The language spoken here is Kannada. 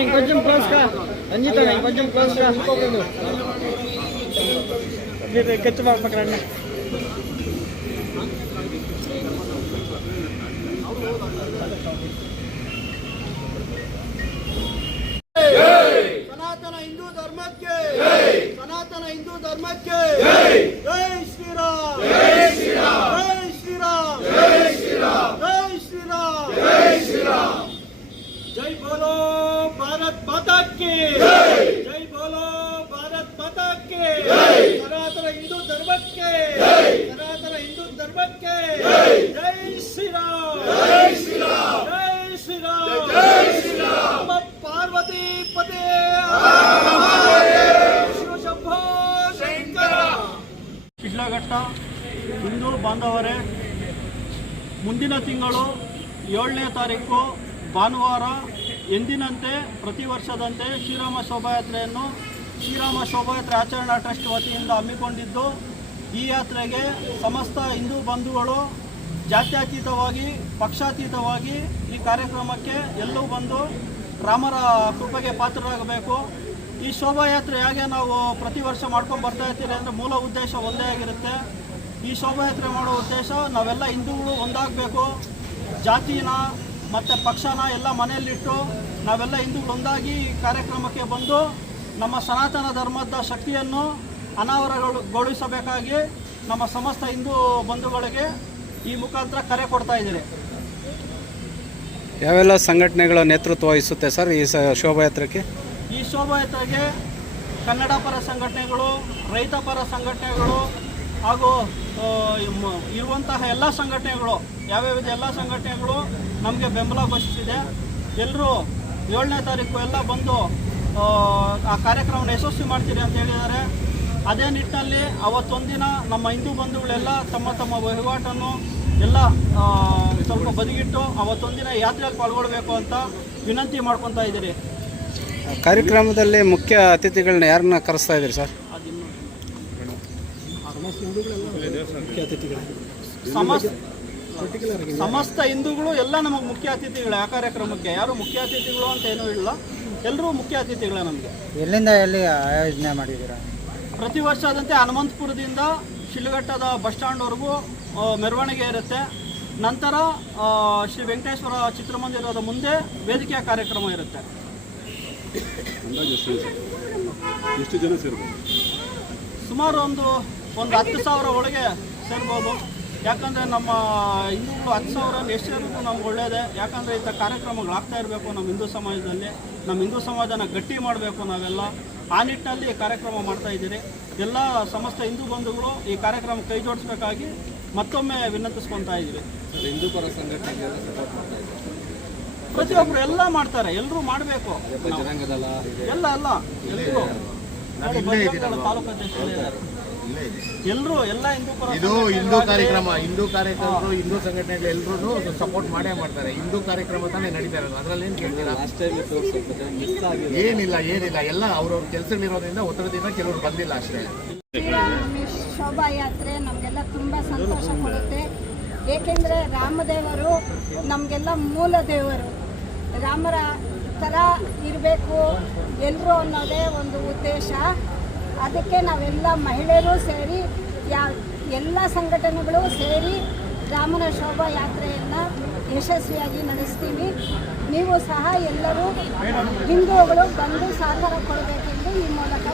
ఇంకొంచెం క్లోజ్ గా అంజిత ఇంకొంచెం క్లోజ్ గా మీరు గచ్చి పక్కన రండి. सनातन हिंदू धर्म के सनातन हिंदू धर्म के जय श्री राम जय श्री राम जय श्री राम जय श्री राम जय श्री राम जय श्री राम जय बोलो भारत माता की जय बोलो भारत माता की सनातन हिंदू धर्म के सनातन हिंदू धर्म के जय श्री राम जय श्री राम जय श्री राम जय श्री राम पार्वती पते ಶಂಭೋ ಶಂಕರ. ಶಿಡ್ಲಘಟ್ಟ ಹಿಂದೂ ಬಾಂಧವರೇ, ಮುಂದಿನ ತಿಂಗಳು 7ನೇ ತಾರೀಕು ಭಾನುವಾರ ಎಂದಿನಂತೆ ಪ್ರತಿ ವರ್ಷದಂತೆ ಶ್ರೀರಾಮ ಶೋಭಾಯಾತ್ರೆಯನ್ನು ಶ್ರೀರಾಮ ಶೋಭಾಯಾತ್ರೆ ಆಚರಣಾ ಟ್ರಸ್ಟ್ ವತಿಯಿಂದ ಹಮ್ಮಿಕೊಂಡಿದ್ದು, ಈ ಯಾತ್ರೆಗೆ ಸಮಸ್ತ ಹಿಂದೂ ಬಂಧುಗಳು ಜಾತ್ಯತೀತವಾಗಿ ಪಕ್ಷಾತೀತವಾಗಿ ಈ ಕಾರ್ಯಕ್ರಮಕ್ಕೆ ಎಲ್ಲೂ ಬಂದು ರಾಮರ ಕೃಪೆಗೆ ಪಾತ್ರರಾಗಬೇಕು. ಈ ಶೋಭಾಯಾತ್ರೆ ಹೇಗೆ ನಾವು ಪ್ರತಿ ವರ್ಷ ಮಾಡ್ಕೊಂಡು ಬರ್ತಾ ಇರ್ತೀರಿ ಅಂದರೆ ಮೂಲ ಉದ್ದೇಶ ಒಂದೇ ಆಗಿರುತ್ತೆ. ಈ ಶೋಭಾಯಾತ್ರೆ ಮಾಡೋ ಉದ್ದೇಶ ನಾವೆಲ್ಲ ಹಿಂದೂಗಳು ಒಂದಾಗಬೇಕು, ಜಾತಿನ ಮತ್ತು ಪಕ್ಷನ ಎಲ್ಲ ಮನೆಯಲ್ಲಿಟ್ಟು ನಾವೆಲ್ಲ ಹಿಂದೂಗಳು ಒಂದಾಗಿ ಈ ಕಾರ್ಯಕ್ರಮಕ್ಕೆ ಬಂದು ನಮ್ಮ ಸನಾತನ ಧರ್ಮದ ಶಕ್ತಿಯನ್ನು ಅನಾವರಣಗೊಳಿಸಬೇಕಾಗಿ ನಮ್ಮ ಸಮಸ್ತ ಹಿಂದೂ ಬಂಧುಗಳಿಗೆ ಈ ಮುಖಾಂತರ ಕರೆ ಕೊಡ್ತಾ ಇದ್ದೀರಿ. ಯಾವೆಲ್ಲ ಸಂಘಟನೆಗಳ ನೇತೃತ್ವ ವಹಿಸುತ್ತೆ ಸರ್ ಈ ಶೋಭಾಯಾತ್ರೆಗೆ? ಈ ಶೋಭಾಯಾತ್ರೆಗೆ ಕನ್ನಡ ಪರ ಸಂಘಟನೆಗಳು, ರೈತ ಪರ ಸಂಘಟನೆಗಳು ಹಾಗೂ ಇರುವಂತಹ ಎಲ್ಲ ಸಂಘಟನೆಗಳು ಯಾವ್ಯಾವಿದೆ ಎಲ್ಲ ಸಂಘಟನೆಗಳು ನಮಗೆ ಬೆಂಬಲ ಘೋಷಿಸಿದೆ. ಎಲ್ಲರೂ 7ನೇ ತಾರೀಕು ಎಲ್ಲ ಬಂದು ಆ ಕಾರ್ಯಕ್ರಮವನ್ನು ಯಶಸ್ವಿ ಮಾಡ್ತೀರಿ ಅಂತ ಹೇಳಿದ್ದಾರೆ. ಅದೇ ನಿಟ್ಟಿನಲ್ಲಿ ಅವತ್ತೊಂದಿನ ನಮ್ಮ ಹಿಂದೂ ಬಂಧುಗಳೆಲ್ಲ ತಮ್ಮ ತಮ್ಮ ವಹಿವಾಟನ್ನು ಎಲ್ಲ ಸ್ವಲ್ಪ ಬದಿಗಿಟ್ಟು ಅವತ್ತೊಂದಿನ ಯಾತ್ರೆಯಲ್ಲಿ ಪಾಲ್ಗೊಳ್ಬೇಕು ಅಂತ ವಿನಂತಿ ಮಾಡ್ಕೊತಾ ಇದ್ದೀರಿ. ಕಾರ್ಯಕ್ರಮದಲ್ಲಿ ಮುಖ್ಯ ಅತಿಥಿಗಳನ್ನ ಯಾರನ್ನ ಕರೆಸ್ತಾ ಇದ್ದೀರಿ ಸರ್? ಸಮಸ್ತ ಹಿಂದೂಗಳು ಎಲ್ಲ ನಮಗೆ ಮುಖ್ಯ ಅತಿಥಿಗಳೇ. ಆ ಕಾರ್ಯಕ್ರಮಕ್ಕೆ ಯಾರು ಮುಖ್ಯ ಅತಿಥಿಗಳು ಅಂತ ಏನೂ ಇಲ್ಲ, ಎಲ್ಲರೂ ಮುಖ್ಯ ಅತಿಥಿಗಳೇ. ನಮಗೆ ಎಲ್ಲಿಂದ ಎಲ್ಲಿ ಆಯೋಜನೆ ಮಾಡಿದ್ದೀರಾ? ಪ್ರತಿ ವರ್ಷ ಆದಂತೆ ಹನುಮಂತಪುರದಿಂದ ಶಿಡ್ಲಘಟ್ಟದ ಬಸ್ ಸ್ಟ್ಯಾಂಡ್ವರೆಗೂ ಮೆರವಣಿಗೆ ಇರುತ್ತೆ. ನಂತರ ಶ್ರೀ ವೆಂಕಟೇಶ್ವರ ಚಿತ್ರಮಂದಿರದ ಮುಂದೆ ವೇದಿಕೆಯ ಕಾರ್ಯಕ್ರಮ ಇರುತ್ತೆ. ಎಷ್ಟು ಜನ ಸೇರ್ಬೋದು? ಸುಮಾರು ಒಂದು 10,000 ಒಳಗೆ ಸೇರ್ಬೋದು. ಯಾಕಂದರೆ ನಮ್ಮ ಹಿಂದೂಗಳು 10,000 ಎಷ್ಟು ಸೇರಿದ್ರು ನಮ್ಗೆ ಒಳ್ಳೆಯದೇ. ಯಾಕಂದರೆ ಇಂಥ ಕಾರ್ಯಕ್ರಮಗಳಾಗ್ತಾ ಇರಬೇಕು ನಮ್ಮ ಹಿಂದೂ ಸಮಾಜದಲ್ಲಿ. ನಮ್ಮ ಹಿಂದೂ ಸಮಾಜನ ಗಟ್ಟಿ ಮಾಡಬೇಕು ನಾವೆಲ್ಲ. ಆ ನಿಟ್ಟಿನಲ್ಲಿ ಕಾರ್ಯಕ್ರಮ ಮಾಡ್ತಾ ಇದ್ದೀರಿ. ಎಲ್ಲ ಸಮಸ್ತ ಹಿಂದೂ ಬಂಧುಗಳು ಈ ಕಾರ್ಯಕ್ರಮ ಕೈ ಜೋಡಿಸಬೇಕಾಗಿ ಮತ್ತೊಮ್ಮೆ ವಿನಂತಿಸ್ಕೊತಾ ಇದ್ದೀವಿ. ಹಿಂದೂ ಪರ ಸಂಘಟನೆಗೆಲ್ಲ ಸಪೋರ್ಟ್ ಮಾಡ್ತಾ ಇದ್ದಾರೆ. ಪ್ರತಿಯೊಬ್ಬರು ಎಲ್ಲ ಮಾಡ್ತಾರೆ, ಎಲ್ಲರೂ ಮಾಡಬೇಕು. ಎಲ್ಲ ಎಲ್ಲರೂ ತಾಲೂಕು ಅಧ್ಯಕ್ಷರು ಎಲ್ಲರೂ ಎಲ್ಲ ಹಿಂದೂ ಪರ ಹಿಂದೂ ಕಾರ್ಯಕ್ರಮಗಳು ಹಿಂದೂ ಸಂಘಟನೆಗಳು ಎಲ್ಲರೂ ಸಪೋರ್ಟ್ ಮಾಡೇ ಮಾಡ್ತಾರೆ. ಹಿಂದೂ ಕಾರ್ಯಕ್ರಮ ತಾನೇ ನಡೀತಾ ಇರೋದು, ಅದರಲ್ಲಿ ಏನು ಕೇಳ್ತೀರಾ? ಏನಿಲ್ಲ ಎಲ್ಲ ಅವ್ರವ್ರ ಕೆಲಸಗಳಿರೋದ್ರಿಂದ ಒತ್ತಡದಿಂದ ಕೆಲವರು ಬಂದಿಲ್ಲ ಅಷ್ಟೇ. ಶ್ರೀರಾಮ ಶೋಭಾಯಾತ್ರೆ ನಮಗೆಲ್ಲ ತುಂಬ ಸಂತೋಷ ಕೊಡುತ್ತೆ. ಏಕೆಂದರೆ ರಾಮದೇವರು ನಮಗೆಲ್ಲ ಮೂಲ ದೇವರು. ರಾಮರ ಥರ ಇರಬೇಕು ಎಲ್ಲರೂ ಅನ್ನೋದೇ ಒಂದು ಉದ್ದೇಶ. ಅದಕ್ಕೆ ನಾವೆಲ್ಲ ಮಹಿಳೆಯರು ಸೇರಿ ಎಲ್ಲ ಸಂಘಟನೆಗಳು ಸೇರಿ ರಾಮನ ಶೋಭಾಯಾತ್ರೆಯನ್ನು ಯಶಸ್ವಿಯಾಗಿ ನಡೆಸ್ತೀವಿ. ನೀವು ಸಹ ಎಲ್ಲರೂ ಹಿಂದೂಗಳು ಬಂದು ಸಹಕಾರ ಕೊಡಬೇಕೆಂದು ಈ ಮೂಲಕ